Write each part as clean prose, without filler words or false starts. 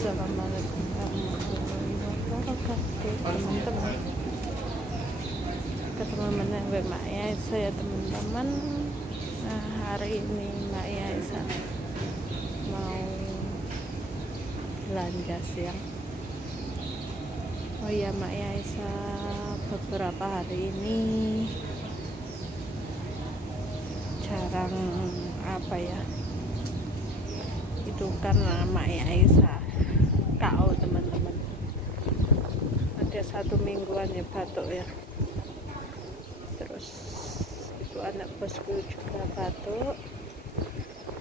Assalamualaikum warahmatullahi wabarakatuh, teman-teman. Ketemu dengan Mbak Yaisa ya teman-teman. Nah, hari ini Mbak Yaisa mau belanja siang. Oh ya, Mbak Yaisa beberapa hari ini jarang itu kan Mbak Yaisa KO teman-teman. Ada 1 mingguan ya batuk ya. Terus itu anak bosku juga batuk,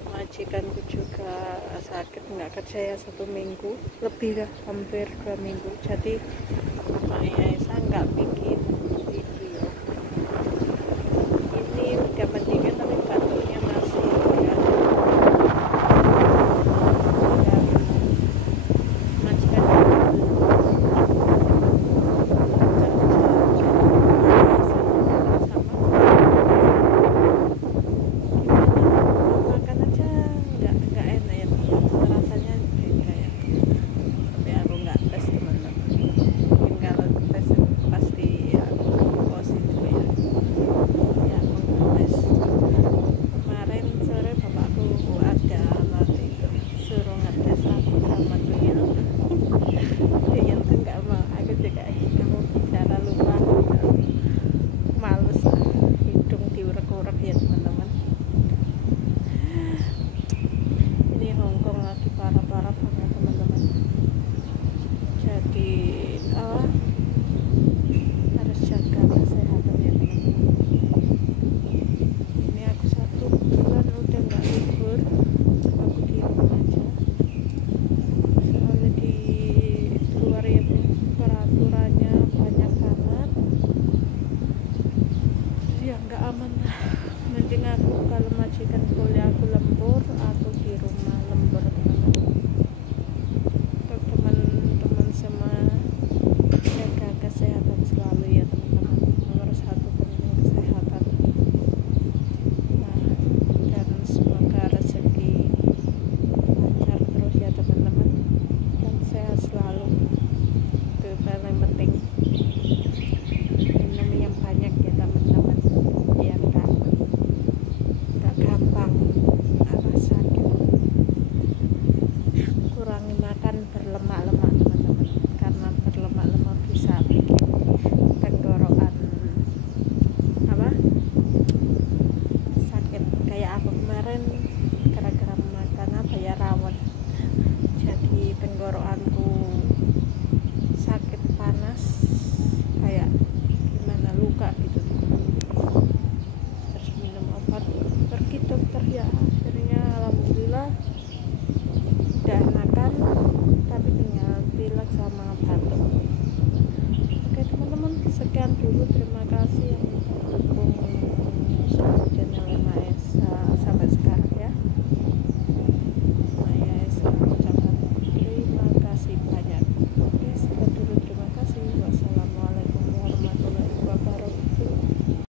majikanku juga sakit nggak kerja ya 1 minggu lebih lah, hampir 2 minggu. Jadi Mbak Yaisa nggak bikin video. Ini udah mendingan tapi batuknya masih ya. Mending aku kalau majikan kuliah aku lembur, aku di rumah lembur teman-teman. Untuk teman-teman semua, jaga kesehatan selalu ya teman-teman. Nomor 1 penting kesehatan. Nah, dan semoga rezeki lancar terus ya teman-teman, dan sehat selalu. Itu paling penting. Minum yang banyak ya teman-teman, biar gampang sakit. Kurangi makan berlemak-lemak teman-teman, karena berlemak-lemak bisa bikin tenggorokan sakit. Kayak aku kemarin gara-gara makan rawon, jadi tenggorokanku sakit, panas, kayak gimana, luka gitu. Terus minum obat, pergi dokter ya, akhirnya alhamdulillah udah makan, tapi tinggal pilek sama batuk. Oke teman-teman, sekian dulu, terima kasih yang mendukung